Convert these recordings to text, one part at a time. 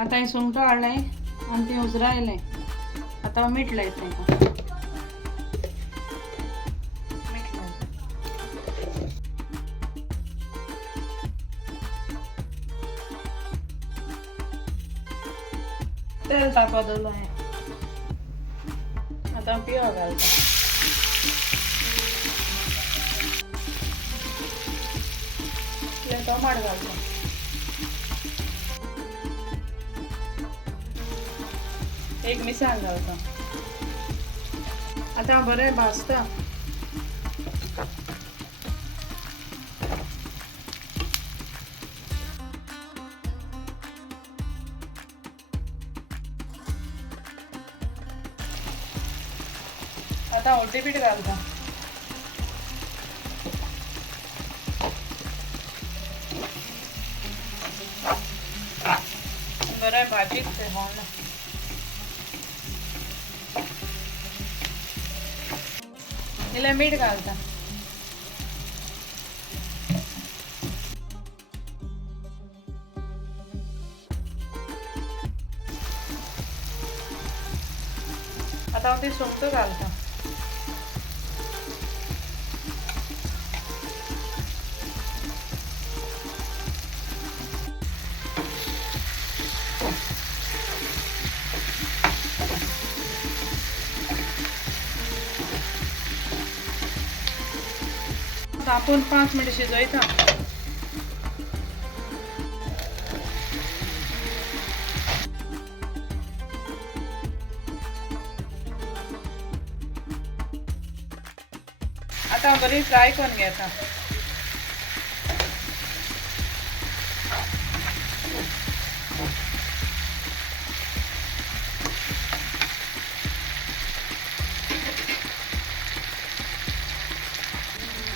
आता हे सुंगट आलंय आणि ते उजरायलंय. आता मीठ लायचं मीठ लायचं. तेल तापवलेलं आहे. आता पिवा घालतो. टमाट घालतो. एक मिसळ घालतो. आता बरें भाजता. आता हळदी पीठ घालता. बरें भाजीत ते होना. इला मीठ घालता. आता ते सुंगट घालता. आपण 5 मिनिट शिजवायचा. आता बरी फ्राय करून घ्यायचा.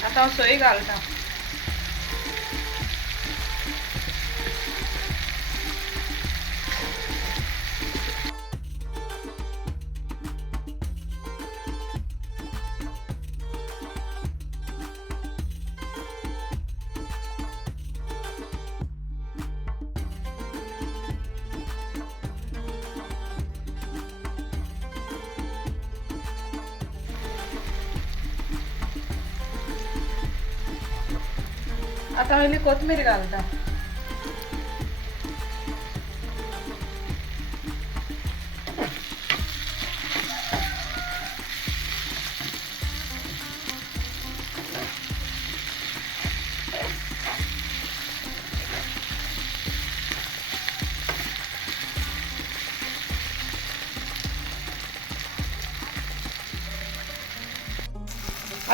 आता सोय घालता. आता हली कोथमीर घालता.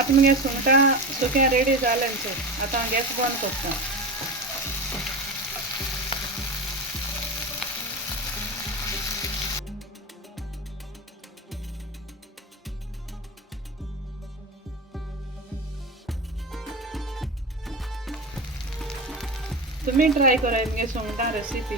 आता मग सुंगटा सुक्या रेडी झाल्यांचे. आता गॅस बंद करता. तुम्ही ट्राय करा सुंगटा रेसिपी.